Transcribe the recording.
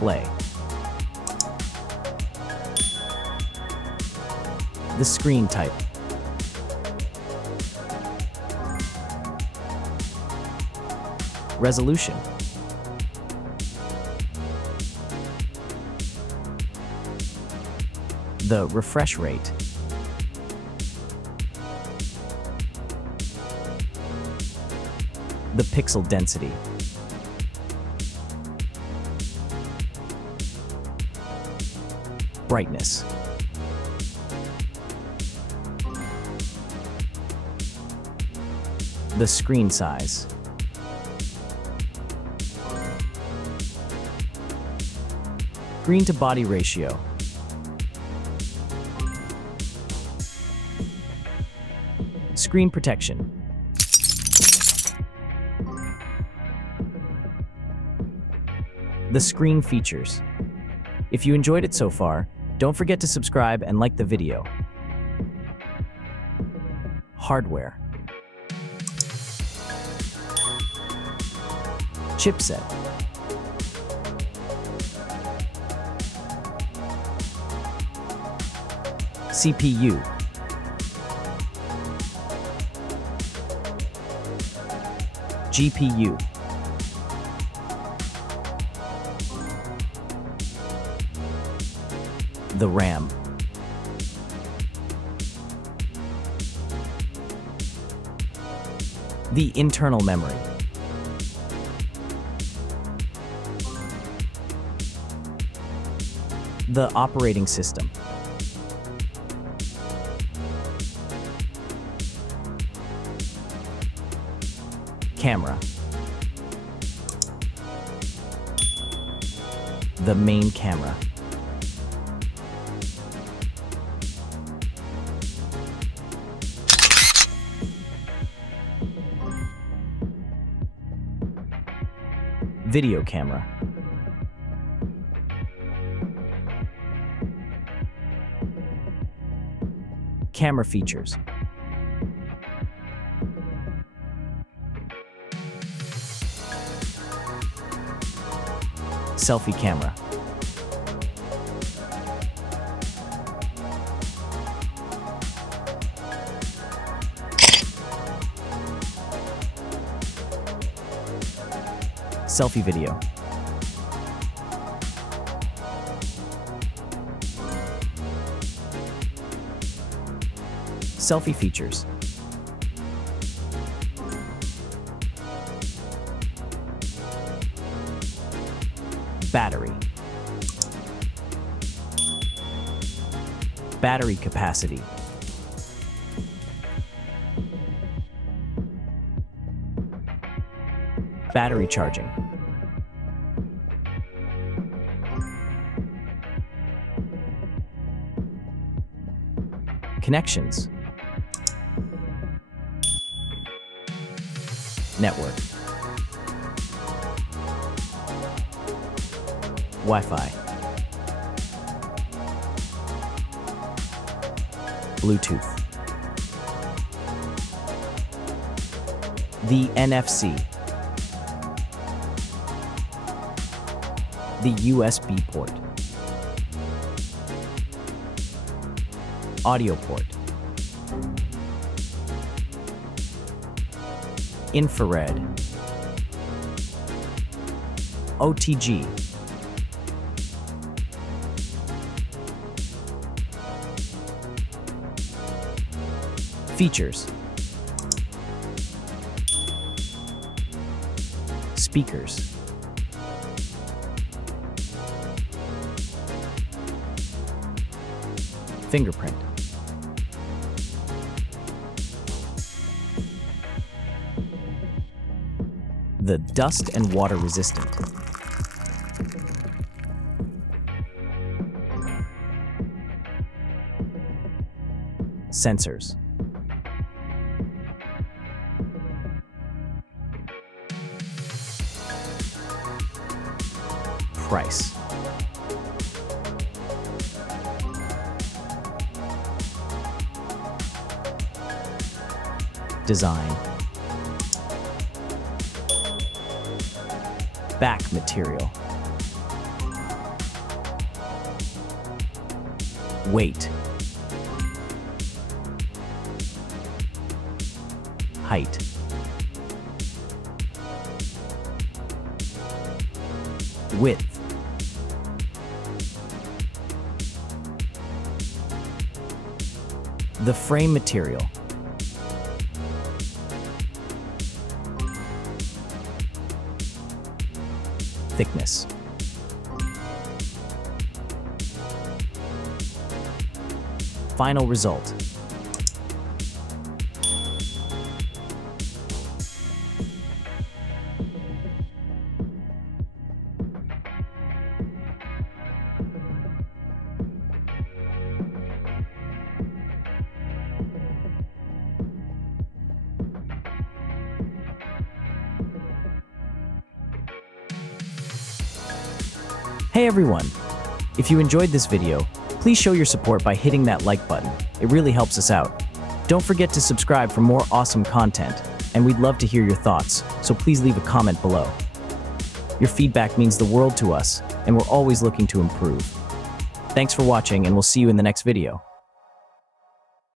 display. The screen type. Resolution. The refresh rate. The pixel density. Brightness. The screen size. Screen to body ratio. Screen protection. The screen features. If you enjoyed it so far, don't forget to subscribe and like the video. Hardware. Chipset. CPU. GPU. The RAM. The internal memory. The operating system. Camera. The main camera. Video camera. Camera features. Selfie camera. Selfie video. Selfie features. Battery. Battery capacity. Battery charging. Connections. Network. Wi-Fi. Bluetooth. The NFC. The USB port. Audio port. Infrared. OTG. Features. Speakers. Fingerprint. The dust and water resistant. Sensors. Price. Design. Back material. weight, height, width, the frame material, thickness, final result. Hey everyone! If you enjoyed this video, please show your support by hitting that like button. It really helps us out. Don't forget to subscribe for more awesome content, and we'd love to hear your thoughts, so please leave a comment below. Your feedback means the world to us, and we're always looking to improve. Thanks for watching, and we'll see you in the next video.